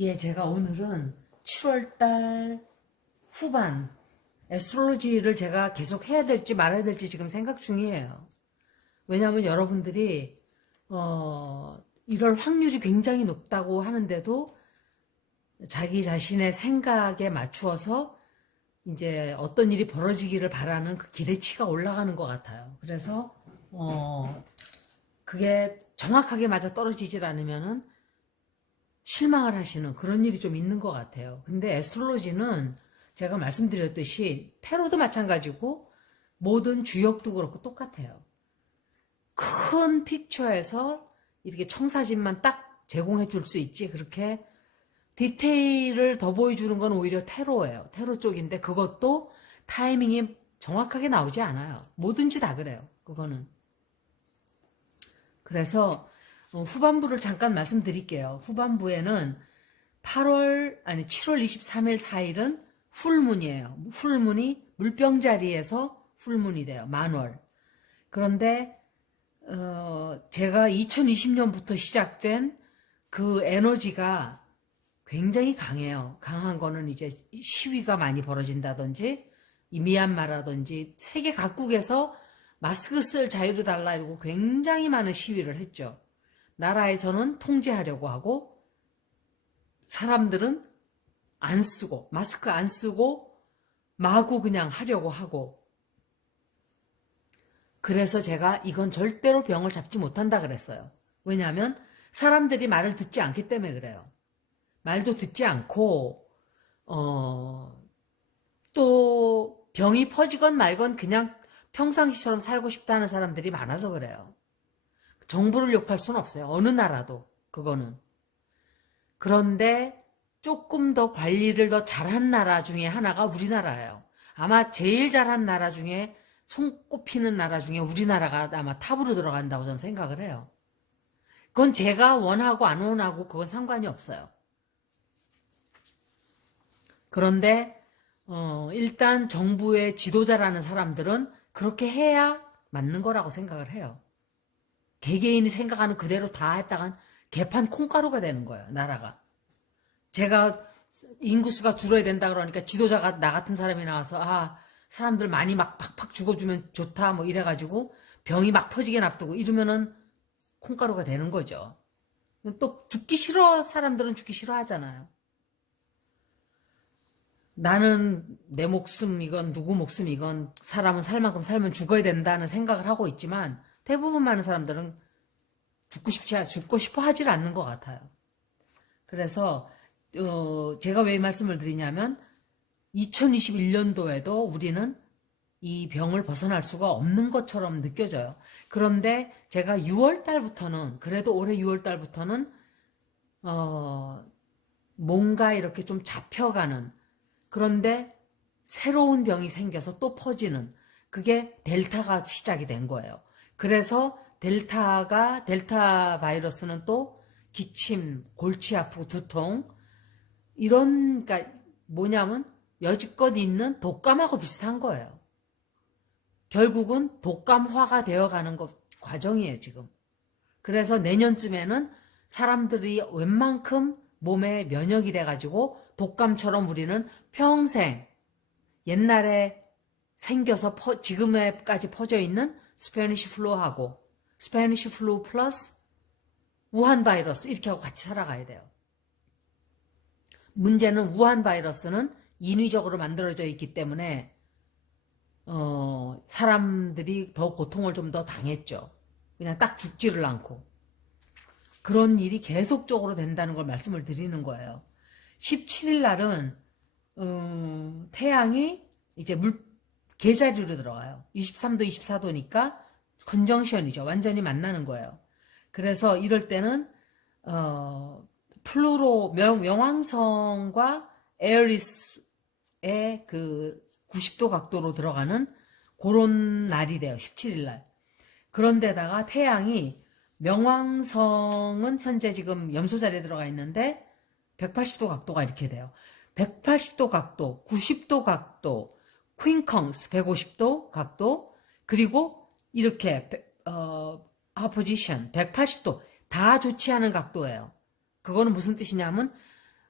예, 제가 오늘은 7월달 후반 애스트롤로지를 제가 계속 해야 될지 말아야 될지 지금 생각 중이에요. 왜냐하면 여러분들이 이럴 확률이 굉장히 높다고 하는데도 자기 자신의 생각에 맞추어서 이제 어떤 일이 벌어지기를 바라는 그 기대치가 올라가는 것 같아요. 그래서 그게 정확하게 맞아 떨어지질 않으면은 실망을 하시는 그런 일이 좀 있는 것 같아요. 근데 애스트롤로지는 제가 말씀드렸듯이 테로도 마찬가지고 모든 주역도 그렇고 똑같아요. 큰 픽처에서 이렇게 청사진만 딱 제공해 줄 수 있지, 그렇게 디테일을 더 보여주는 건 오히려 테로예요. 테로 쪽인데 그것도 타이밍이 정확하게 나오지 않아요. 뭐든지 다 그래요. 그거는. 그래서 후반부를 잠깐 말씀드릴게요. 후반부에는 7월 23일 4일은 풀문이에요. 풀문이 물병자리에서 풀문이 돼요. 만월. 그런데 제가 2020년부터 시작된 그 에너지가 굉장히 강해요. 강한 거는 이제 시위가 많이 벌어진다든지 이 미얀마라든지 세계 각국에서 마스크 쓸 자유를 달라 이러고 굉장히 많은 시위를 했죠. 나라에서는 통제하려고 하고 사람들은 안 쓰고 마스크 안 쓰고 마구 그냥 하려고 하고, 그래서 제가 이건 절대로 병을 잡지 못한다 그랬어요. 왜냐하면 사람들이 말을 듣지 않기 때문에 그래요. 말도 듣지 않고 또 병이 퍼지건 말건 그냥 평상시처럼 살고 싶다는 사람들이 많아서 그래요. 정부를 욕할 수는 없어요. 어느 나라도 그거는. 그런데 조금 더 관리를 더 잘한 나라 중에 하나가 우리나라예요. 아마 제일 잘한 나라 중에 손꼽히는 나라 중에 우리나라가 아마 탑으로 들어간다고 저는 생각을 해요. 그건 제가 원하고 안 원하고 그건 상관이 없어요. 그런데 일단 정부의 지도자라는 사람들은 그렇게 해야 맞는 거라고 생각을 해요. 개개인이 생각하는 그대로 다 했다간 개판 콩가루가 되는 거예요, 나라가. 제가 인구수가 줄어야 된다 그러니까 지도자가 나 같은 사람이 나와서 사람들 많이 막 팍팍 죽어주면 좋다 뭐 이래가지고 병이 막 퍼지게 놔두고 이러면은 콩가루가 되는 거죠. 또 죽기 싫어, 사람들은 죽기 싫어하잖아요. 나는 내 목숨이건 누구 목숨이건 사람은 살 만큼 살면 죽어야 된다는 생각을 하고 있지만 대부분 많은 사람들은 죽고 싶어 하질 않는 것 같아요. 그래서 제가 왜 이 말씀을 드리냐면 2021년도에도 우리는 이 병을 벗어날 수가 없는 것처럼 느껴져요. 그런데 제가 6월 달부터는, 그래도 올해 6월 달부터는 뭔가 이렇게 좀 잡혀가는, 그런데 새로운 병이 생겨서 또 퍼지는, 그게 델타가 시작이 된 거예요. 그래서 델타 바이러스는 또 기침, 골치 아프고 두통, 그러니까 뭐냐면 여지껏 있는 독감하고 비슷한 거예요. 결국은 독감화가 되어가는 과정이에요, 지금. 그래서 내년쯤에는 사람들이 웬만큼 몸에 면역이 돼가지고 독감처럼 우리는 평생 옛날에 생겨서 지금에까지 퍼져 있는 스페니쉬 플루하고 스페니쉬 플루 플러스 우한 바이러스 이렇게 하고 같이 살아가야 돼요. 문제는 우한 바이러스는 인위적으로 만들어져 있기 때문에 사람들이 더 고통을 좀 더 당했죠. 그냥 딱 죽지를 않고. 그런 일이 계속적으로 된다는 걸 말씀을 드리는 거예요. 17일 날은 태양이 이제 개자리로 들어가요. 23도, 24도니까 컨정션이죠. 완전히 만나는 거예요. 그래서 이럴 때는 플루로 명왕성과 에어리스의 그 90도 각도로 들어가는 그런 날이 돼요. 17일 날. 그런데다가 태양이 명왕성은 현재 지금 염소 자리에 들어가 있는데 180도 각도가 이렇게 돼요. 180도 각도, 90도 각도, 퀸컹스 150도 각도, 그리고 이렇게 포지션 180도 다 좋지 않은 각도예요. 그거는 무슨 뜻이냐면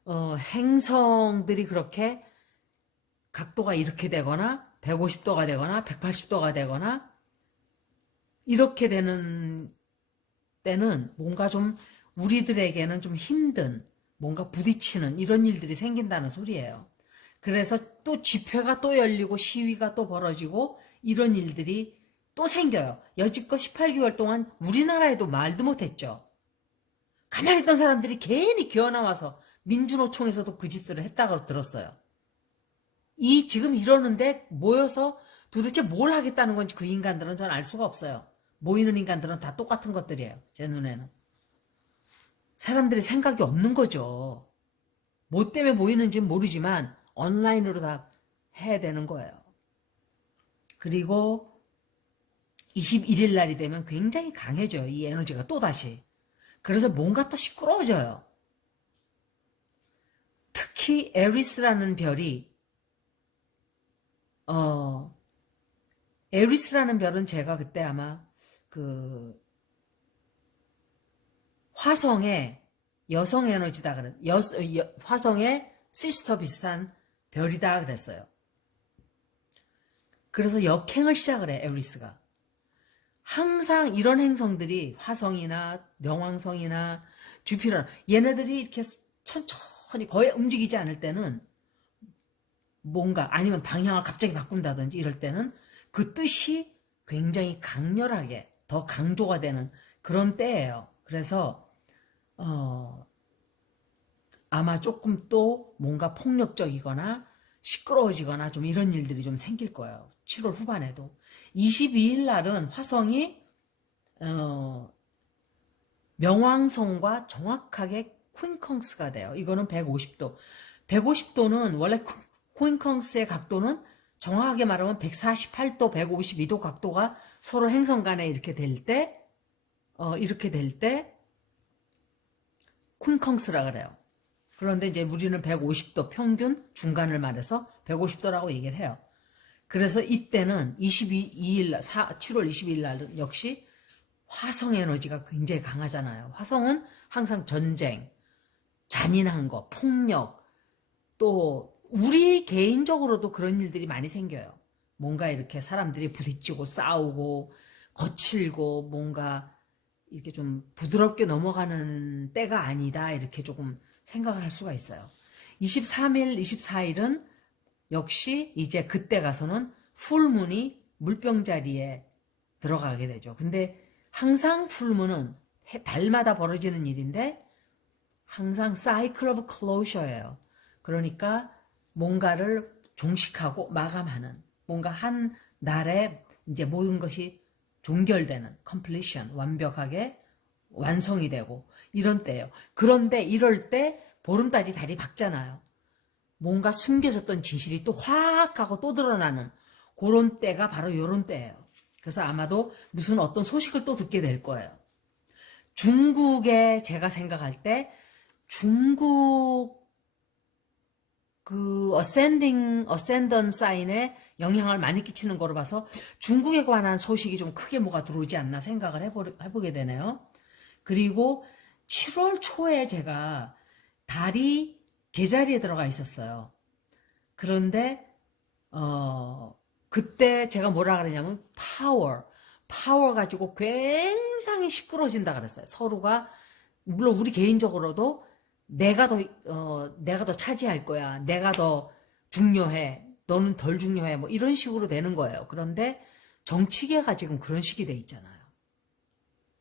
행성들이 그렇게 각도가 이렇게 되거나 150도가 되거나 180도가 되거나 이렇게 되는 때는 뭔가 좀 우리들에게는 좀 힘든 뭔가 부딪히는 이런 일들이 생긴다는 소리예요. 그래서 또 집회가 또 열리고 시위가 또 벌어지고 이런 일들이 또 생겨요. 여지껏 18개월 동안 우리나라에도 말도 못했죠. 가만히 있던 사람들이 괜히 기어나와서 민주노총에서도 그 짓들을 했다고 들었어요. 지금 이러는데 모여서 도대체 뭘 하겠다는 건지 그 인간들은 전 알 수가 없어요. 모이는 인간들은 다 똑같은 것들이에요. 제 눈에는. 사람들이 생각이 없는 거죠. 뭐 때문에 모이는지는 모르지만 온라인으로 다 해야 되는 거예요. 그리고 21일 날이 되면 굉장히 강해져요. 이 에너지가 또다시. 그래서 뭔가 또 시끄러워져요. 특히 에리스라는 별이 에리스라는 별은 제가 그때 아마 그 화성의 여성 에너지다 화성의 시스터 비슷한 별이다 그랬어요. 그래서 역행을 시작을 해, 에리스가. 항상 이런 행성들이 화성이나 명왕성이나 주피터 얘네들이 이렇게 천천히 거의 움직이지 않을 때는 뭔가 아니면 방향을 갑자기 바꾼다든지 이럴 때는 그 뜻이 굉장히 강렬하게 더 강조가 되는 그런 때예요. 그래서 아마 조금 또 뭔가 폭력적이거나 시끄러워지거나 좀 이런 일들이 좀 생길 거예요. 7월 후반에도. 22일 날은 화성이 명왕성과 정확하게 퀸컹스가 돼요. 이거는 150도. 150도는 원래 퀸컹스의 각도는 정확하게 말하면 148도, 152도 각도가 서로 행성 간에 이렇게 될 때, 퀸컹스라 그래요. 그런데 이제 우리는 150도 평균 중간을 말해서 150도라고 얘기를 해요. 그래서 이때는 7월 22일 날은 역시 화성 에너지가 굉장히 강하잖아요. 화성은 항상 전쟁, 잔인한 거, 폭력, 또 우리 개인적으로도 그런 일들이 많이 생겨요. 뭔가 이렇게 사람들이 부딪히고 싸우고 거칠고 뭔가 이렇게 좀 부드럽게 넘어가는 때가 아니다 이렇게 조금 생각을 할 수가 있어요. 23일, 24일은 역시 이제 그때 가서는 풀문이 물병자리에 들어가게 되죠. 근데 항상 풀문은 달마다 벌어지는 일인데 항상 cycle of closure예요. 그러니까 뭔가를 종식하고 마감하는 뭔가 한 날에 이제 모든 것이 종결되는 completion 완벽하게 완성이 되고 이런 때예요. 그런데 이럴 때 보름달이 다리 박잖아요. 뭔가 숨겨졌던 진실이 또 확 하고 또 드러나는 그런 때가 바로 이런 때예요. 그래서 아마도 무슨 어떤 소식을 또 듣게 될 거예요. 중국에 제가 생각할 때 중국 그 어센던 사인에 영향을 많이 끼치는 거로 봐서 중국에 관한 소식이 좀 크게 뭐가 들어오지 않나 생각을 해보게 되네요. 그리고 7월 초에 제가 달이 개자리에 들어가 있었어요. 그런데 그때 제가 뭐라 그러냐면 파워 가지고 굉장히 시끄러워진다 그랬어요. 서로가 물론 우리 개인적으로도 내가 더 차지할 거야. 내가 더 중요해. 너는 덜 중요해. 뭐 이런 식으로 되는 거예요. 그런데 정치계가 지금 그런 식이 돼 있잖아요.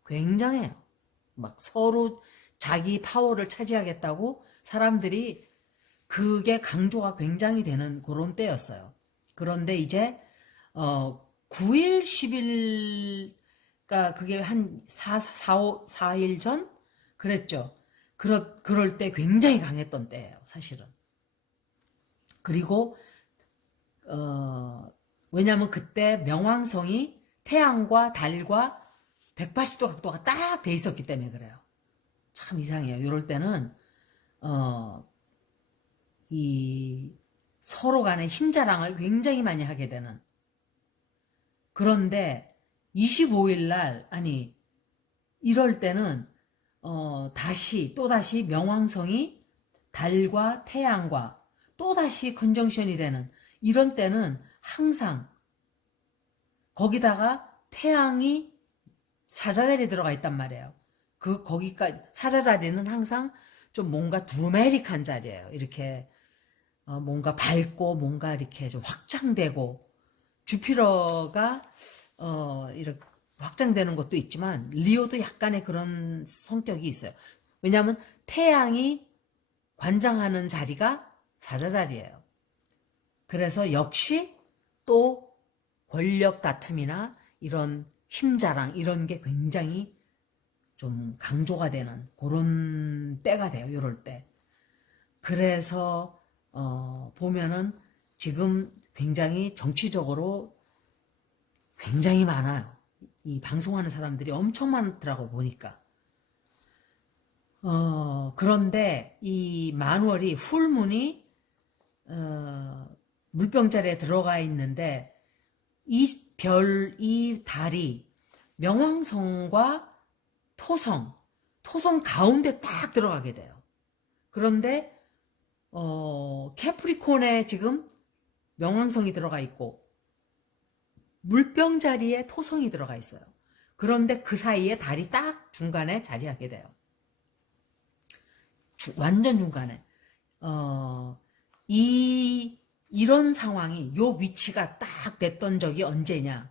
굉장해요. 막 서로 자기 파워를 차지하겠다고 사람들이 그게 강조가 굉장히 되는 그런 때였어요. 그런데 이제 9일, 10일, 그러니까 그게 한 4일 전? 그랬죠. 그럴 때 굉장히 강했던 때예요, 사실은. 그리고 왜냐하면 그때 명왕성이 태양과 달과 180도 각도가 딱 돼 있었기 때문에 그래요. 참 이상해요. 이럴 때는 이 서로 간의 힘자랑을 굉장히 많이 하게 되는. 그런데 25일 날 이럴 때는 또다시 명왕성이 달과 태양과 또다시 컨정션이 되는 이런 때는 항상 거기다가 태양이 사자자리에 들어가 있단 말이에요. 거기까지 사자자리는 항상 좀 뭔가 드루메릭한 자리예요. 이렇게 뭔가 밝고 뭔가 이렇게 좀 확장되고 주피터가 이렇게 확장되는 것도 있지만 리오도 약간의 그런 성격이 있어요. 왜냐하면 태양이 관장하는 자리가 사자자리예요. 그래서 역시 또 권력 다툼이나 이런 힘자랑 이런 게 굉장히 좀 강조가 되는 그런 때가 돼요. 이럴 때. 그래서 보면은 지금 굉장히 정치적으로 굉장히 많아요. 이 방송하는 사람들이 엄청 많더라고 보니까. 그런데 이 만월이 풀문이 물병자리에 들어가 있는데 이 달이 명왕성과 토성 가운데 딱 들어가게 돼요. 그런데 캐프리콘에 지금 명왕성이 들어가 있고 물병 자리에 토성이 들어가 있어요. 그런데 그 사이에 달이 딱 중간에 자리하게 돼요. 완전 중간에. 이런 상황이 요 위치가 딱 됐던 적이 언제냐?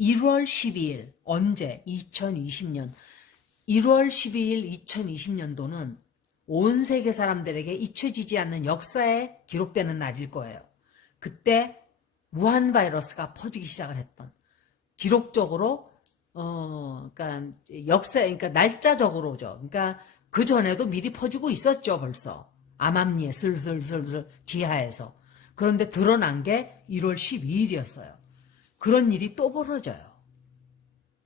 1월 12일 언제? 2020년 1월 12일 2020년도는 온 세계 사람들에게 잊혀지지 않는 역사에 기록되는 날일 거예요. 그때 우한 바이러스가 퍼지기 시작을 했던 기록적으로 그러니까 그러니까 날짜적으로죠. 그러니까 그 전에도 미리 퍼지고 있었죠, 벌써. 암암리에 슬슬슬슬 지하에서. 그런데 드러난 게 1월 12일이었어요. 그런 일이 또 벌어져요.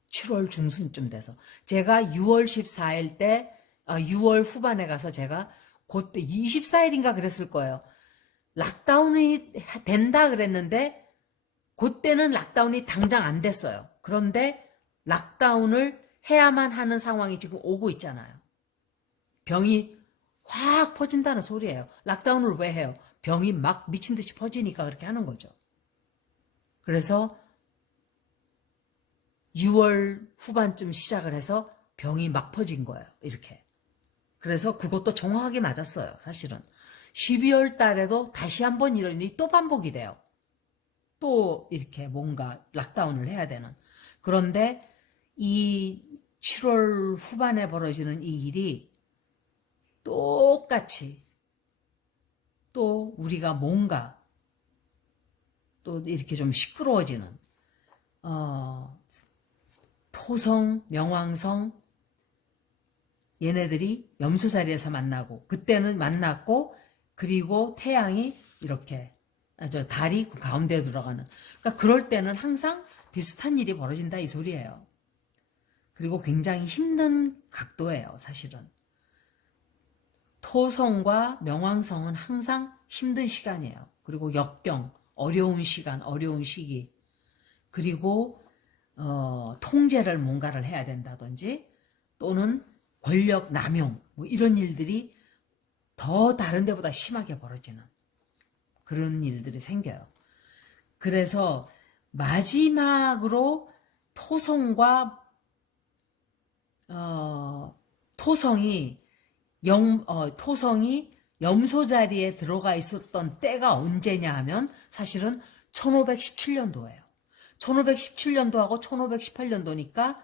7월 중순쯤 돼서. 제가 6월 14일 때 6월 후반에 가서 제가 그때 24일인가 그랬을 거예요. 락다운이 된다 그랬는데 그때는 락다운이 당장 안 됐어요. 그런데 락다운을 해야만 하는 상황이 지금 오고 있잖아요. 병이 확 퍼진다는 소리예요. 락다운을 왜 해요? 병이 막 미친 듯이 퍼지니까 그렇게 하는 거죠. 그래서 6월 후반쯤 시작을 해서 병이 막 퍼진 거예요. 이렇게. 그래서 그것도 정확하게 맞았어요. 사실은. 12월 달에도 다시 한번 이런 일이 또 반복이 돼요. 또 이렇게 뭔가 락다운을 해야 되는. 그런데 이 7월 후반에 벌어지는 이 일이 똑같이 또 우리가 뭔가 또 이렇게 좀 시끄러워지는 토성, 명왕성 얘네들이 염소 자리에서 만나고 그때는 만났고 그리고 태양이 이렇게 달이 그 가운데에 들어가는 그러니까 그럴 때는 항상 비슷한 일이 벌어진다 이 소리예요. 그리고 굉장히 힘든 각도예요. 사실은. 토성과 명왕성은 항상 힘든 시간이에요. 그리고 역경, 어려운 시간, 어려운 시기. 그리고 통제를 뭔가를 해야 된다든지 또는 권력 남용 뭐 이런 일들이 더 다른 데보다 심하게 벌어지는 그런 일들이 생겨요. 그래서 마지막으로 토성과 토성이 염소 자리에 들어가 있었던 때가 언제냐 하면 사실은 1517년도예요. 1517년도하고 1518년도니까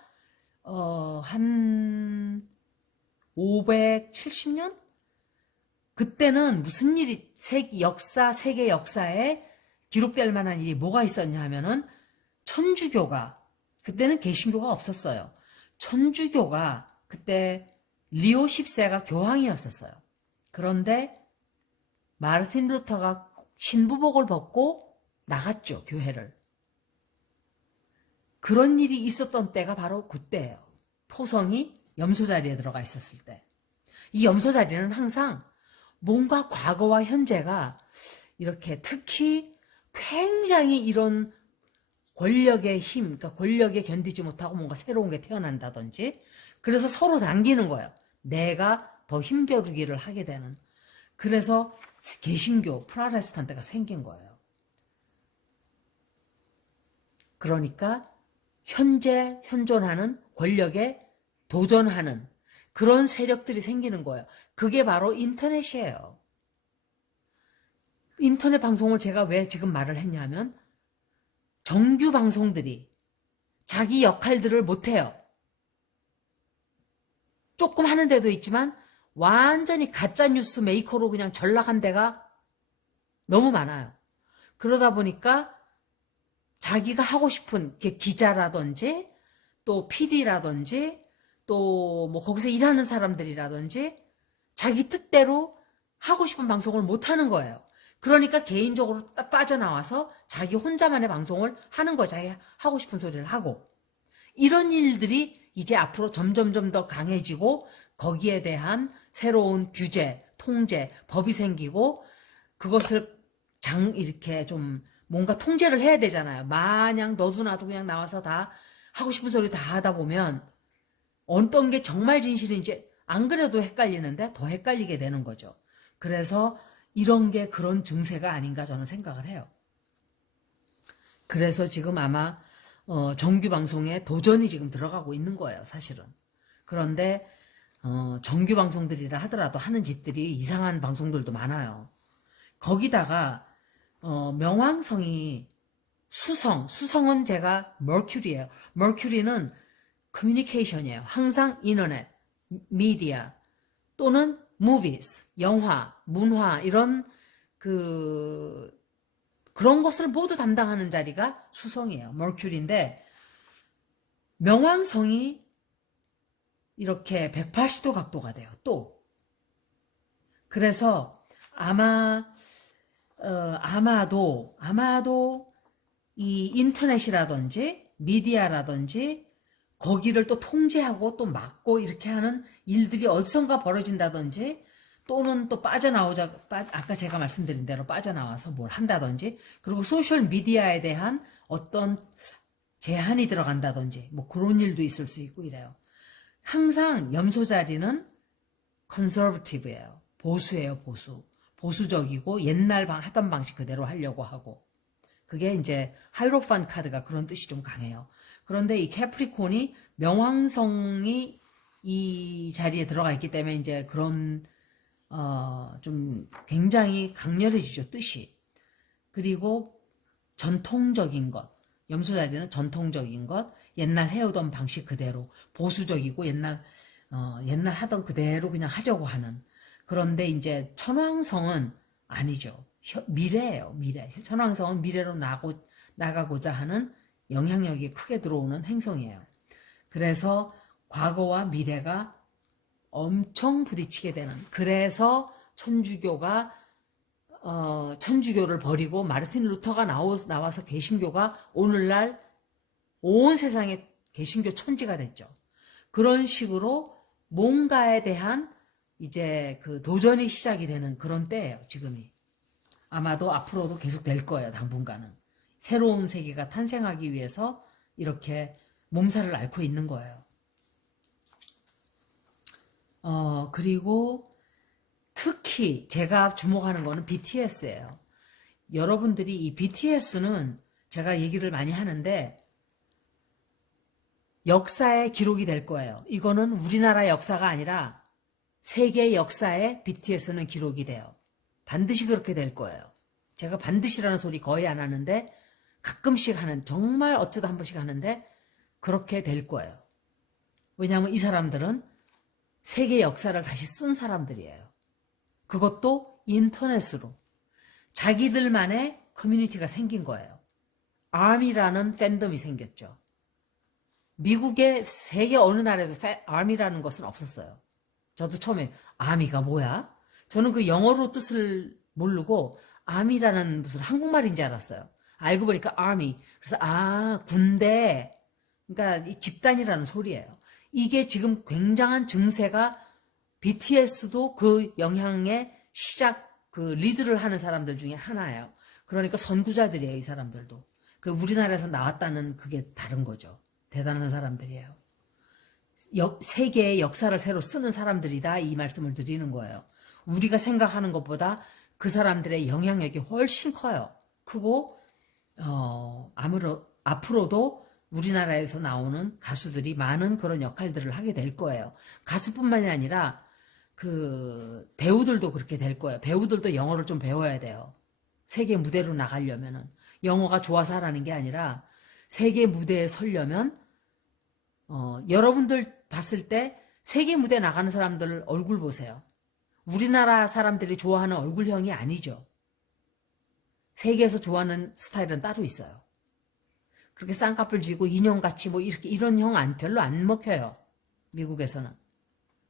한 570년? 그때는 무슨 일이 세계 역사에 기록될 만한 일이 뭐가 있었냐 하면은 천주교가 그때는 개신교가 없었어요. 천주교가 그때 리오 10세가 교황이었었어요. 그런데 마르틴 루터가 신부복을 벗고 나갔죠, 교회를. 그런 일이 있었던 때가 바로 그때예요. 토성이 염소 자리에 들어가 있었을 때. 이 염소 자리는 항상 뭔가 과거와 현재가 이렇게 특히 굉장히 이런 권력의 힘, 그러니까 권력에 견디지 못하고 뭔가 새로운 게 태어난다든지 그래서 서로 당기는 거예요. 내가 더 힘겨루기를 하게 되는 그래서 개신교, 프로테스탄트가 생긴 거예요. 그러니까 현재 현존하는 권력에 도전하는 그런 세력들이 생기는 거예요. 그게 바로 인터넷이에요. 인터넷 방송을 제가 왜 지금 말을 했냐면 정규 방송들이 자기 역할들을 못해요. 조금 하는 데도 있지만 완전히 가짜뉴스 메이커로 그냥 전락한 데가 너무 많아요. 그러다 보니까 자기가 하고 싶은 기자라든지 또 PD라든지 또 뭐 거기서 일하는 사람들이라든지 자기 뜻대로 하고 싶은 방송을 못 하는 거예요. 그러니까 개인적으로 빠져나와서 자기 혼자만의 방송을 하는 거예요. 자기 하고 싶은 소리를 하고. 이런 일들이 이제 앞으로 점점점 더 강해지고 거기에 대한 새로운 규제, 통제, 법이 생기고 그것을 이렇게 좀 뭔가 통제를 해야 되잖아요. 마냥 너도 나도 그냥 나와서 다 하고 싶은 소리 다 하다 보면 어떤 게 정말 진실인지 안 그래도 헷갈리는데 더 헷갈리게 되는 거죠. 그래서 이런 게 그런 증세가 아닌가 저는 생각을 해요. 그래서 지금 아마 정규 방송에 도전이 지금 들어가고 있는 거예요, 사실은. 그런데 정규 방송들이라 하더라도 하는 짓들이 이상한 방송들도 많아요. 거기다가 명왕성이 수성은 제가 머큐리예요. 머큐리는 커뮤니케이션이에요. 항상 인터넷, 미디어 또는 movies, 영화, 문화 이런 그런 것을 모두 담당하는 자리가 수성이에요. 머큐리인데 명왕성이 이렇게 180도 각도가 돼요. 또 그래서 아마도 이 인터넷이라든지 미디어라든지 거기를 또 통제하고 또 막고 이렇게 하는 일들이 어디선가 벌어진다든지 또는 또 아까 제가 말씀드린 대로 빠져나와서 뭘 한다든지 그리고 소셜 미디어에 대한 어떤 제한이 들어간다든지 뭐 그런 일도 있을 수 있고 이래요. 항상 염소 자리는 컨서버티브예요. 보수예요, 보수. 보수적이고 옛날 하던 방식 그대로 하려고 하고 그게 이제 하이로판 카드가 그런 뜻이 좀 강해요. 그런데 이 캐프리콘이 명왕성이 이 자리에 들어가 있기 때문에 이제 그런 좀 굉장히 강렬해지죠, 뜻이. 그리고 전통적인 것, 염소 자리는 전통적인 것, 옛날 해오던 방식 그대로 보수적이고 옛날 하던 그대로 그냥 하려고 하는. 그런데 이제 천왕성은 아니죠. 미래예요, 미래. 천왕성은 미래로 나가고자 하는 영향력이 크게 들어오는 행성이에요. 그래서 과거와 미래가 엄청 부딪히게 되는. 그래서 천주교를 버리고 마르틴 루터가 나와서 개신교가 오늘날 온 세상에 개신교 천지가 됐죠. 그런 식으로 뭔가에 대한 이제 그 도전이 시작이 되는 그런 때예요, 지금이. 아마도 앞으로도 계속 될 거예요, 당분간은. 새로운 세계가 탄생하기 위해서 이렇게 몸살을 앓고 있는 거예요. 그리고 특히 제가 주목하는 거는 BTS예요. 여러분들이 이 BTS는 제가 얘기를 많이 하는데 역사의 기록이 될 거예요. 이거는 우리나라 역사가 아니라 세계 역사에 BTS는 기록이 돼요. 반드시 그렇게 될 거예요. 제가 반드시라는 소리 거의 안 하는데 가끔씩 하는, 정말 어쩌다 한 번씩 하는데 그렇게 될 거예요. 왜냐하면 이 사람들은 세계 역사를 다시 쓴 사람들이에요. 그것도 인터넷으로. 자기들만의 커뮤니티가 생긴 거예요. ARMY라는 팬덤이 생겼죠. 미국의 세계 어느 나라에도 ARMY라는 것은 없었어요. 저도 처음에 ARMY가 뭐야? 저는 그 영어로 뜻을 모르고 ARMY라는 무슨 한국말인지 알았어요. 알고 보니까 ARMY. 그래서 군대. 그러니까 이 집단이라는 소리예요. 이게 지금 굉장한 증세가 BTS도 그 영향의 리드를 하는 사람들 중에 하나예요. 그러니까 선구자들이에요, 이 사람들도. 그 우리나라에서 나왔다는 그게 다른 거죠. 대단한 사람들이에요. 세계의 역사를 새로 쓰는 사람들이다, 이 말씀을 드리는 거예요. 우리가 생각하는 것보다 그 사람들의 영향력이 훨씬 커요. 크고 앞으로도 우리나라에서 나오는 가수들이 많은 그런 역할들을 하게 될 거예요. 가수뿐만이 아니라 그 배우들도 그렇게 될 거예요. 배우들도 영어를 좀 배워야 돼요. 세계 무대로 나가려면은 영어가 좋아서 하라는 게 아니라 세계 무대에 서려면 여러분들 봤을 때 세계 무대 나가는 사람들 얼굴 보세요. 우리나라 사람들이 좋아하는 얼굴형이 아니죠. 세계에서 좋아하는 스타일은 따로 있어요. 그렇게 쌍꺼풀 지고 인형같이 뭐 이렇게 이런 형 별로 안 먹혀요. 미국에서는.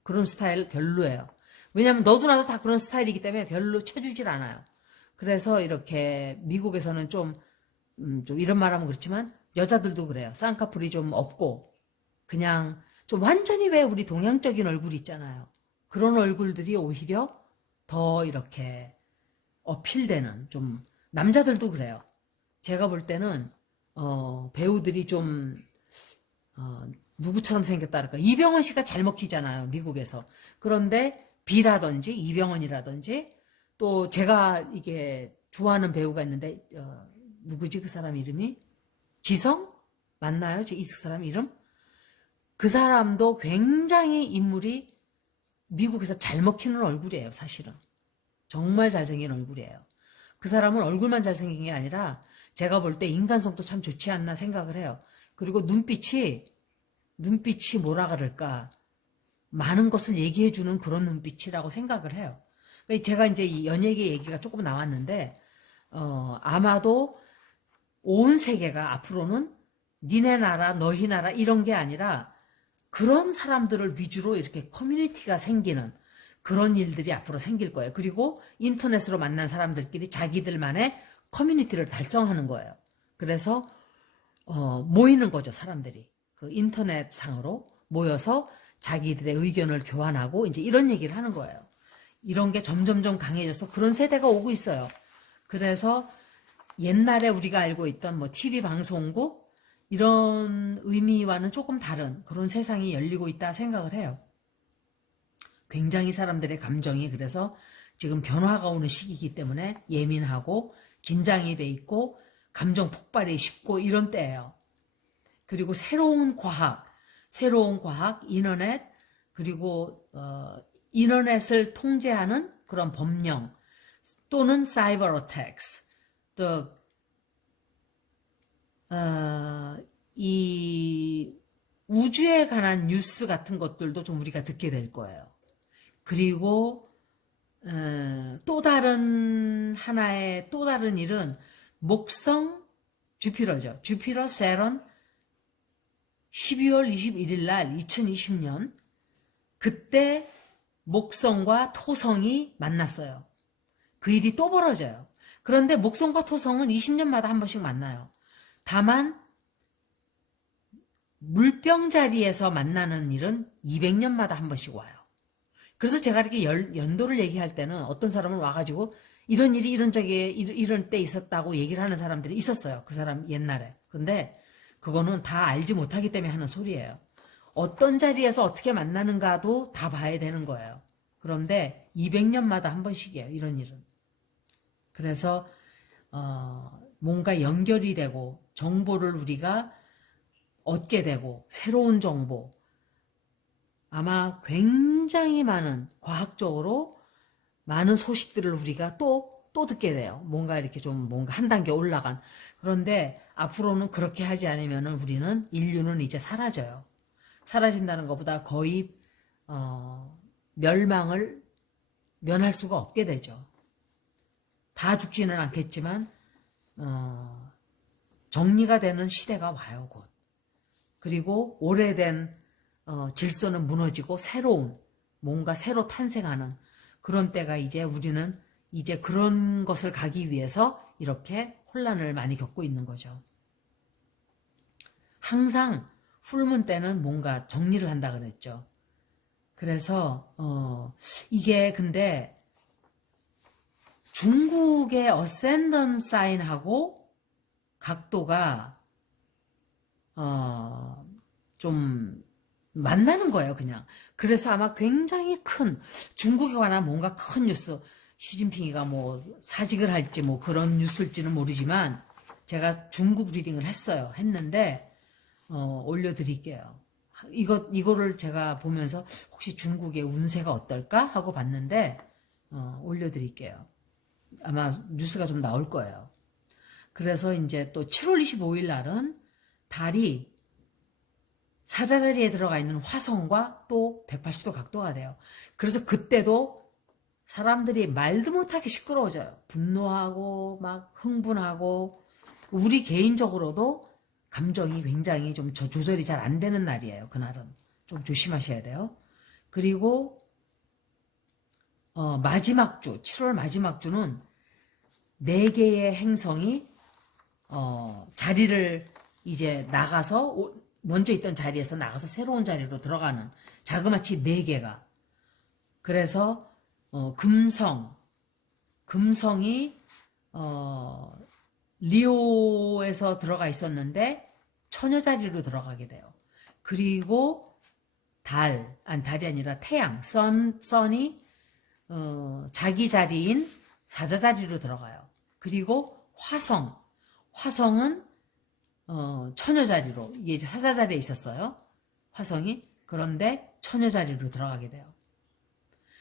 그런 스타일 별로예요. 왜냐면 너도 나도 다 그런 스타일이기 때문에 별로 쳐주질 않아요. 그래서 이렇게 미국에서는 좀 이런 말하면 그렇지만 여자들도 그래요. 쌍꺼풀이 좀 없고 그냥 좀 완전히 왜 우리 동양적인 얼굴 있잖아요. 그런 얼굴들이 오히려 더 이렇게 어필되는 좀 남자들도 그래요. 제가 볼 때는 배우들이 좀 누구처럼 생겼다 할까. 이병헌 씨가 잘 먹히잖아요. 미국에서. 그런데 비라든지 이병헌이라든지 또 제가 이게 좋아하는 배우가 있는데 누구지 그 사람 이름이? 지성? 맞나요? 이 사람 이름? 그 사람도 굉장히 인물이 미국에서 잘 먹히는 얼굴이에요. 사실은. 정말 잘생긴 얼굴이에요. 그 사람은 얼굴만 잘생긴 게 아니라 제가 볼 때 인간성도 참 좋지 않나 생각을 해요. 그리고 눈빛이 뭐라 그럴까 많은 것을 얘기해주는 그런 눈빛이라고 생각을 해요. 제가 이제 이 연예계 얘기가 조금 나왔는데 아마도 온 세계가 앞으로는 니네 나라 너희 나라 이런 게 아니라 그런 사람들을 위주로 이렇게 커뮤니티가 생기는 그런 일들이 앞으로 생길 거예요. 그리고 인터넷으로 만난 사람들끼리 자기들만의 커뮤니티를 달성하는 거예요. 그래서 모이는 거죠. 사람들이. 그 인터넷 상으로 모여서 자기들의 의견을 교환하고 이제 이런 얘기를 하는 거예요. 이런 게 점점점 강해져서 그런 세대가 오고 있어요. 그래서 옛날에 우리가 알고 있던 뭐 TV 방송국 이런 의미와는 조금 다른 그런 세상이 열리고 있다 생각을 해요. 굉장히 사람들의 감정이 그래서 지금 변화가 오는 시기이기 때문에 예민하고 긴장이 돼 있고 감정 폭발이 쉽고 이런 때예요. 그리고 새로운 과학, 인터넷, 그리고 인터넷을 통제하는 그런 법령 또는 사이버 어택스, 또 이 우주에 관한 뉴스 같은 것들도 좀 우리가 듣게 될 거예요. 그리고 또 다른 하나의 또 다른 일은 목성 주피터죠. 주피터 세런 12월 21일 날 2020년 그때 목성과 토성이 만났어요. 그 일이 또 벌어져요. 그런데 목성과 토성은 20년마다 한 번씩 만나요. 다만 물병 자리에서 만나는 일은 200년마다 한 번씩 와요. 그래서 제가 이렇게 연도를 얘기할 때는 어떤 사람은 와가지고 이런 일이 이런 적에 이런 때 있었다고 얘기를 하는 사람들이 있었어요. 그 사람 옛날에. 근데 그거는 다 알지 못하기 때문에 하는 소리예요. 어떤 자리에서 어떻게 만나는가도 다 봐야 되는 거예요. 그런데 200년마다 한 번씩이에요. 이런 일은. 그래서 뭔가 연결이 되고 정보를 우리가 얻게 되고 새로운 정보 아마 굉장히 많은 과학적으로 많은 소식들을 우리가 또 듣게 돼요. 뭔가 이렇게 좀 뭔가 한 단계 올라간. 그런데 앞으로는 그렇게 하지 않으면 우리는 인류는 이제 사라져요. 사라진다는 것보다 거의 멸망을 면할 수가 없게 되죠. 다 죽지는 않겠지만 정리가 되는 시대가 와요. 곧. 그리고 오래된 질서는 무너지고 새로운 뭔가 새로 탄생하는 그런 때가 이제 우리는 이제 그런 것을 가기 위해서 이렇게 혼란을 많이 겪고 있는 거죠. 항상 풀문 때는 뭔가 정리를 한다 그랬죠. 그래서 이게 근데 중국의 어센던 사인하고 각도가 좀 만나는 거예요, 그냥. 그래서 아마 굉장히 큰, 중국에 관한 뭔가 큰 뉴스, 시진핑이가 뭐 사직을 할지 뭐 그런 뉴스일지는 모르지만, 제가 중국 리딩을 했어요. 했는데, 올려드릴게요. 이거를 제가 보면서 혹시 중국의 운세가 어떨까? 하고 봤는데, 올려드릴게요. 아마 뉴스가 좀 나올 거예요. 그래서 이제 또 7월 25일 날은 달이 사자자리에 들어가 있는 화성과 또 180도 각도가 돼요. 그래서 그때도 사람들이 말도 못하게 시끄러워져요. 분노하고 막 흥분하고 우리 개인적으로도 감정이 굉장히 좀 조절이 잘 안 되는 날이에요. 그날은 좀 조심하셔야 돼요. 그리고 마지막 주 7월 마지막 주는 4개의 행성이 자리를 이제 나가서 먼저 있던 자리에서 나가서 새로운 자리로 들어가는 자그마치 4개가. 그래서 금성이 리오에서 들어가 있었는데 처녀 자리로 들어가게 돼요. 그리고 달이 아니라 태양, 선이 자기 자리인 사자 자리로 들어가요. 그리고 화성은 처녀 자리로, 이게 사자 자리에 있었어요. 화성이. 그런데 처녀 자리로 들어가게 돼요.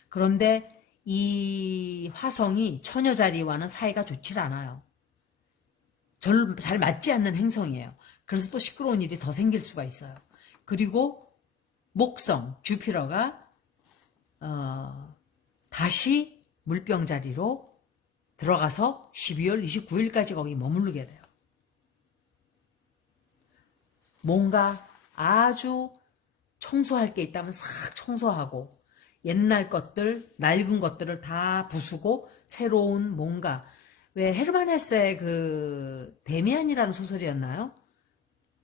그런데 이 화성이 처녀 자리와는 사이가 좋질 않아요. 잘 맞지 않는 행성이에요. 그래서 또 시끄러운 일이 더 생길 수가 있어요. 그리고 목성, 주피터가 다시 물병 자리로 들어가서 12월 29일까지 거기 머무르게 돼요. 뭔가 아주 청소할 게 있다면 싹 청소하고 옛날 것들, 낡은 것들을 다 부수고 새로운 뭔가, 왜 헤르만 헤세의 그 데미안이라는 소설이었나요?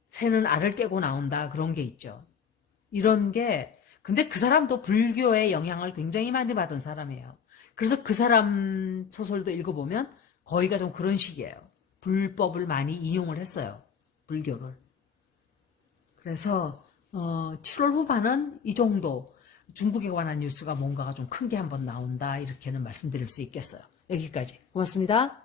새는 알을 깨고 나온다, 그런 게 있죠. 이런 게, 근데 그 사람도 불교의 영향을 굉장히 많이 받은 사람이에요. 그래서 그 사람 소설도 읽어보면 거의가 좀 그런 식이에요. 불법을 많이 인용을 했어요. 불교를. 그래서 7월 후반은 이 정도, 중국에 관한 뉴스가 뭔가가 좀 큰 게 한번 나온다, 이렇게는 말씀드릴 수 있겠어요. 여기까지. 고맙습니다.